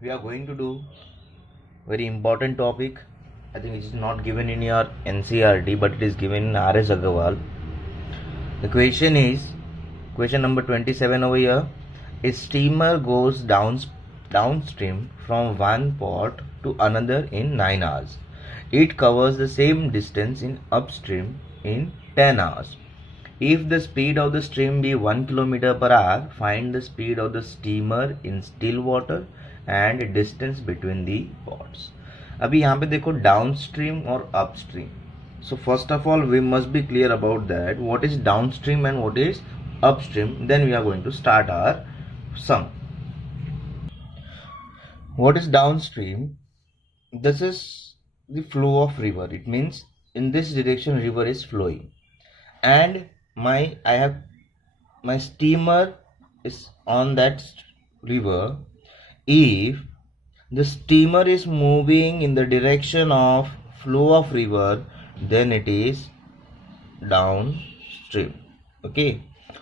we are going to do very important topic. I think it is not given in your NCRT, but it is given in RS Agarwal. The question is question number 27 over here. A steamer goes downstream from one port to another in 9 hours. It covers the same distance in upstream in 10 hours. If the speed of the stream be 1 kilometer per hour, find the speed of the steamer in still water and distance between the ports. अभी यहाँ पे देखो downstream और upstream. So first of all we must be clear about that what is downstream and what is upstream. Then we are going to start our sum. What is downstream? This is the flow of river. It means in this direction river is flowing, and my steamer is on that river. If the steamer is moving in the direction of flow of river, then it is downstream. Okay,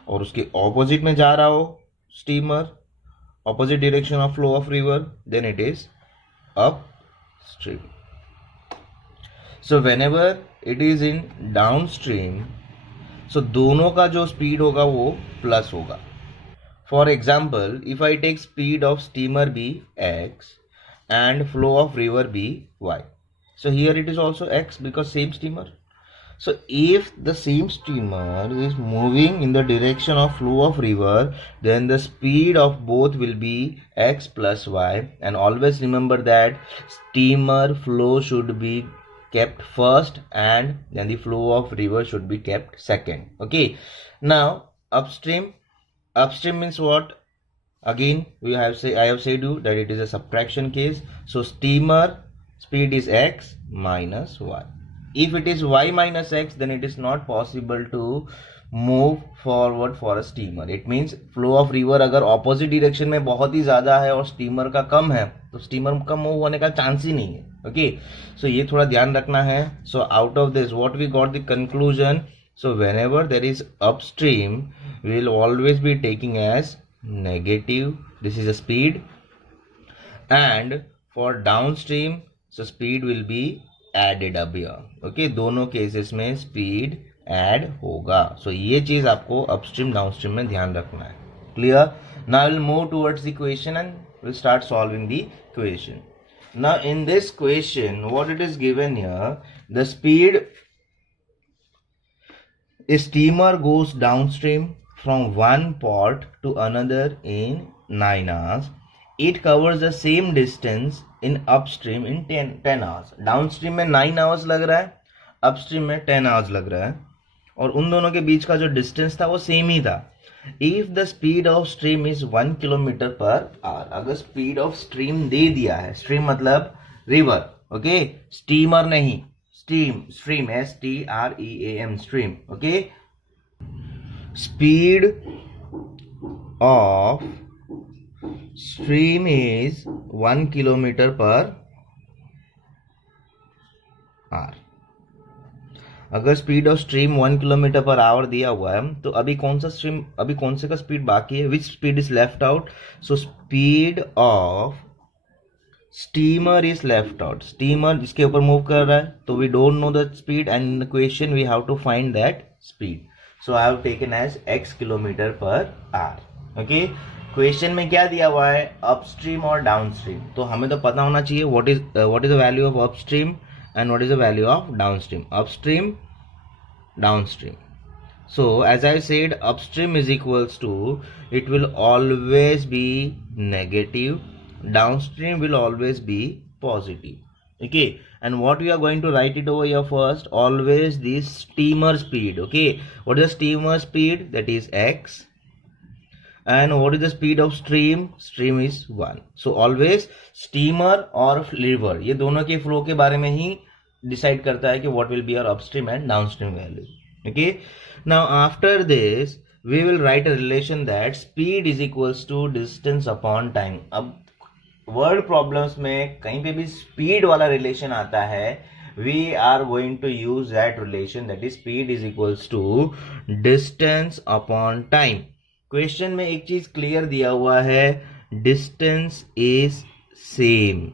और उसके opposite में जा रहा हो steamer, opposite direction of flow of river, then it is upstream. So whenever it is in downstream, so दोनों का जो speed होगा वो plus होगा. For example, if I take speed of steamer be x and flow of river be y, so here it is also x because same steamer. So if the same steamer is moving in the direction of flow of river, then the speed of both will be x plus y, and always remember that steamer flow should be kept first and then the flow of river should be kept second. Okay, now upstream means what? Again I have said you that it is a subtraction case. So steamer speed is x minus y. If it is y minus x, then it is not possible to move forward for a steamer. It means flow of river अगर opposite direction में बहुत ही ज़्यादा है और steamer का कम है, तो steamer का move होने का चांस ही नहीं है. Okay, so ये थोड़ा ध्यान रखना है. So out of this what we got the conclusion. So whenever there is upstream, we will always be taking as negative. This is a speed. And for downstream, so speed will be added up here. Okay, दोनों cases में speed add होगा. So ये चीज आपको upstream downstream में ध्यान रखना है. Clear? Now we'll move towards the question and we'll start solving the question. Now in this question, what it is given here, the speed. A steamer goes downstream from one port to another in 9 hours. It covers the same distance in upstream in 10 hours. Downstream में 9 hours लग रहा है, upstream में 10 hours लग रहा है, और उन दोनों के बीच का जो distance था वो same ही था. If the speed of stream is 1 kilometer per hour, अगर speed of stream दे दिया है, stream मतलब river, okay, steamer नहीं, stream STREAM, stream. Okay, speed of stream is 1 kilometer per hour. अगर speed of stream 1 kilometre per hour दिया हुआ है, तो अभी कौन सा स्ट्रीम, अभी कौन से का स्पीड बाकी है? विच speed is left out? So speed of steamer is left out. Steamer इसके ऊपर मूव कर रहा है, तो we don't know the speed, and in the question we have to find that speed. So I have taken as x kilometer per hour. Okay, question में क्या दिया हुआ है? अपस्ट्रीम और डाउनस्ट्रीम. तो हमें तो पता होना चाहिए what is the value of upstream and what is the value of downstream. Upstream, downstream. So as I said, upstream is equals to, it will always be negative, downstream will always be positive. Okay, and what we are going to write it over here first, always this steamer speed. Okay, what is the steamer speed? That is x. And what is the speed of stream? Stream is 1. So always steamer और river, ये दोनों के flow के बारे में ही decide करता है कि what will be our upstream and downstream value. Okay, now after this we will write a relation that speed is equals to distance upon time. अब वर्ड प्रॉब्लम्स में कहीं पे भी स्पीड वाला रिलेशन आता है, we are going to use that relation, that is speed is equals to distance upon time. Question में एक चीज क्लियर दिया हुआ है, distance is same.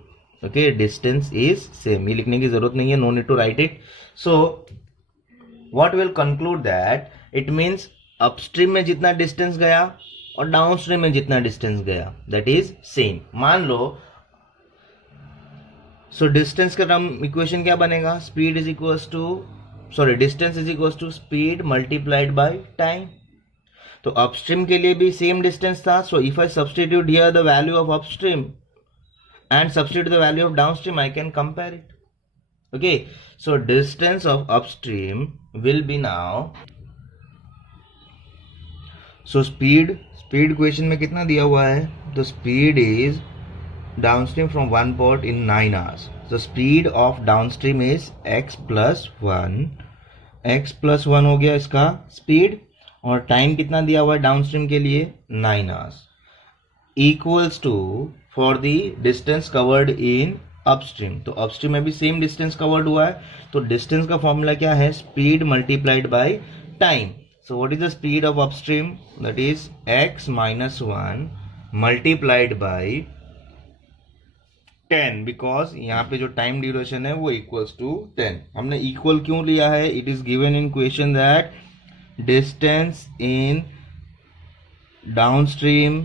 Okay, distance is same. ये लिखने की जरूरत नहीं है, no need to write it. So what will conclude that it means upstream में जितना डिस्टेंस गया और डाउनस्ट्रीम में जितना डिस्टेंस गया दैट इज सेम. मान लो सो डिस्टेंस का टर्म इक्वेशन क्या बनेगा? Speed is equals to distance is equals to speed multiplied by time. तो अपस्ट्रीम के लिए भी सेम डिस्टेंस था. So if I substitute here the value of upstream and substitute the value of downstream, I can compare it. Okay, so distance of upstream will be now, so speed equation में कितना दिया हुआ है? The speed is downstream from one port in 9 hours. So speed of downstream is x plus 1. x plus 1 हो गया इसका speed, और time कितना दिया हुआ है डाउनस्ट्रीम के लिए? 9 hours. Equals to for the distance covered in upstream. तो upstream में भी सेम डिस्टेंस कवर्ड हुआ है. तो डिस्टेंस का फॉर्मूला क्या है? Speed multiplied by time. So what is the speed of upstream? That is x minus 1 multiplied by 10, because यहाँ पे जो टाइम ड्यूरेशन है वो इक्वल्स टू 10. हमने इक्वल क्यों लिया है? It is given in question that distance in downstream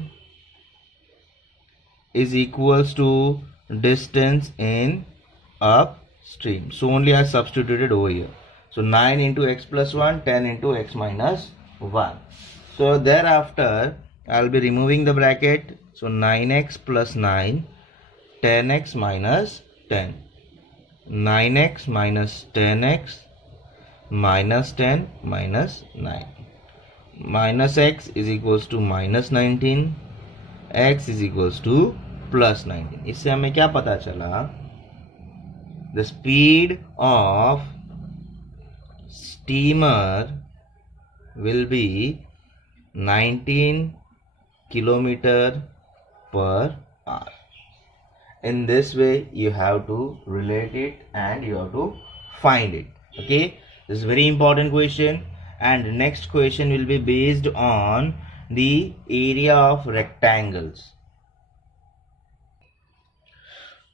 is equals to distance in upstream. So only I substituted over here. So 9 into x plus 1, 10 into x minus 1. So thereafter I'll be removing the bracket. So 9x plus 9, 10x minus 10. 9x minus 10x minus 10 minus 9. Minus x is equals to minus 19. x is equals to plus 19. इससे हमें क्या पता चला? The speed of steamer will be 19 kilometer per hour. In this way you have to relate it and you have to find it. Okay, this is very important question, and next question will be based on the area of rectangles.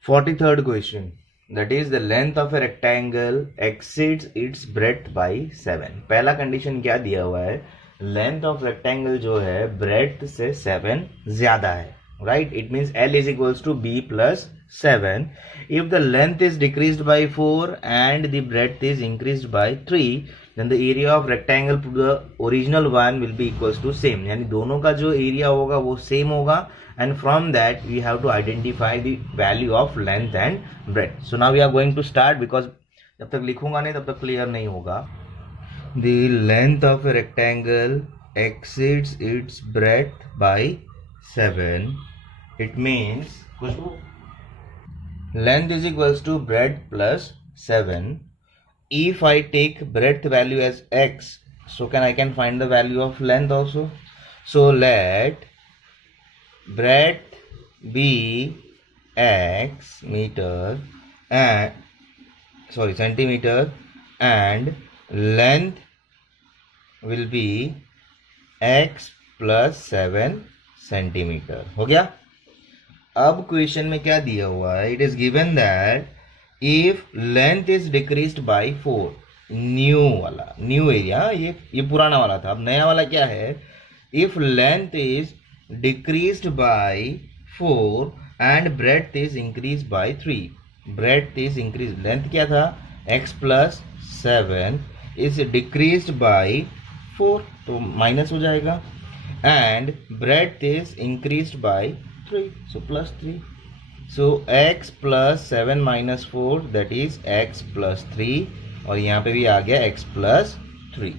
43rd question, that is the length of a rectangle exceeds its breadth by 7. पहला condition क्या दिया हुआ है? Length of rectangle जो है breadth से 7 ज्यादा है. Right, it means L is equals to B plus 7. If the length is decreased by 4 and the breadth is increased by 3, then the area of rectangle to the original one will be equals to same. यानी दोनों का जो area होगा वो same होगा, and from that we have to identify the value of length and breadth. So now we are going to start, because जब तक लिखूंगा नहीं तब तक क्लियर नहीं होगा. The length of a rectangle exceeds its breadth by 7. It means length is equals to breadth plus 7. If I take breadth value as x, so I can find the value of length also. So let breadth be x meter and centimeter, and length will be x plus 7 centimetre. हो गया. अब question में क्या दिया हुआ है? It is given that if length is decreased bye 4, new area, ये पुराना वाला था. अब नया वाला क्या है? If length is decreased bye 4 and breadth is increase by 3. Breadth is increase, length क्या था? x plus 7 is decreased bye 4, तो माइनस हो जाएगा, and breadth is increased by 3, so plus 3. So x plus 7 minus 4, that is x plus 3, और यहाँ पे भी आ गया x plus 3.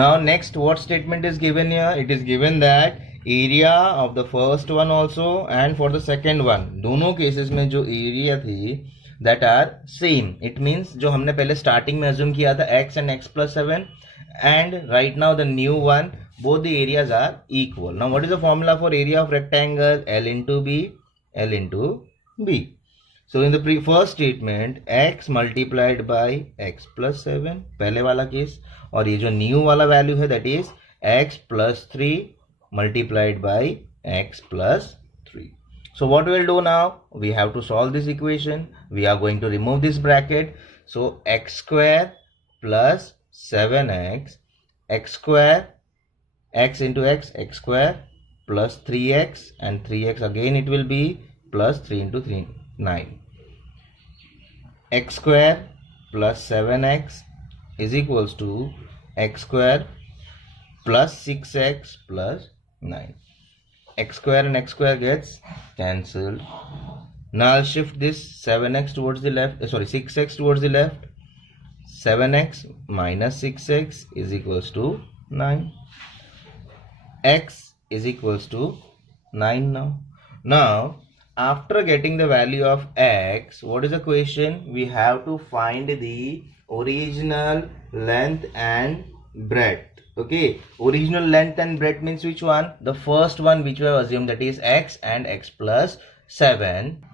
Now next, what statement is given here? It is given that area of the first one also and for the second one, दोनों cases में जो area थी that are same. It means जो हमने पहले starting में assume किया था x and x plus 7, and right now the new one, both the areas are equal. Now what is the formula for area of rectangle? L into B, L into B. So in the first statement, x multiplied by x plus 7, पहले वाला case, और ये जो new वाला value है that is x plus 3 multiplied by x plus 3. So what we'll do now, we have to solve this equation. We are going to remove this bracket. So x square plus 7x, x square, x into x square plus 3x, and 3x again it will be plus 3 into 3, 9. X square plus 7x is equals to x square plus 6x plus 9. X square and x square gets cancelled. Now I'll shift this 7x towards the left, 6x towards the left. 7x minus 6x is equals to 9. X is equals to 9 now. Now, after getting the value of x, what is the question? We have to find the original length and breadth. Okay, original length and breadth means which one? The first one which we have assumed, that is x and x plus 7.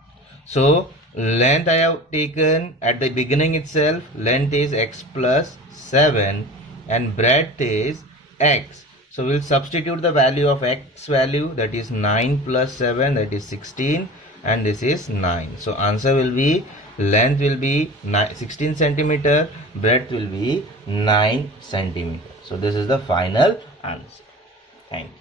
So length I have taken at the beginning itself, length is x plus 7 and breadth is x. So we'll substitute the value of x value, that is 9 plus 7, that is 16, and this is 9. So answer will be, length will be 16 centimeter, breadth will be 9 centimeter. So this is the final answer. Thank you.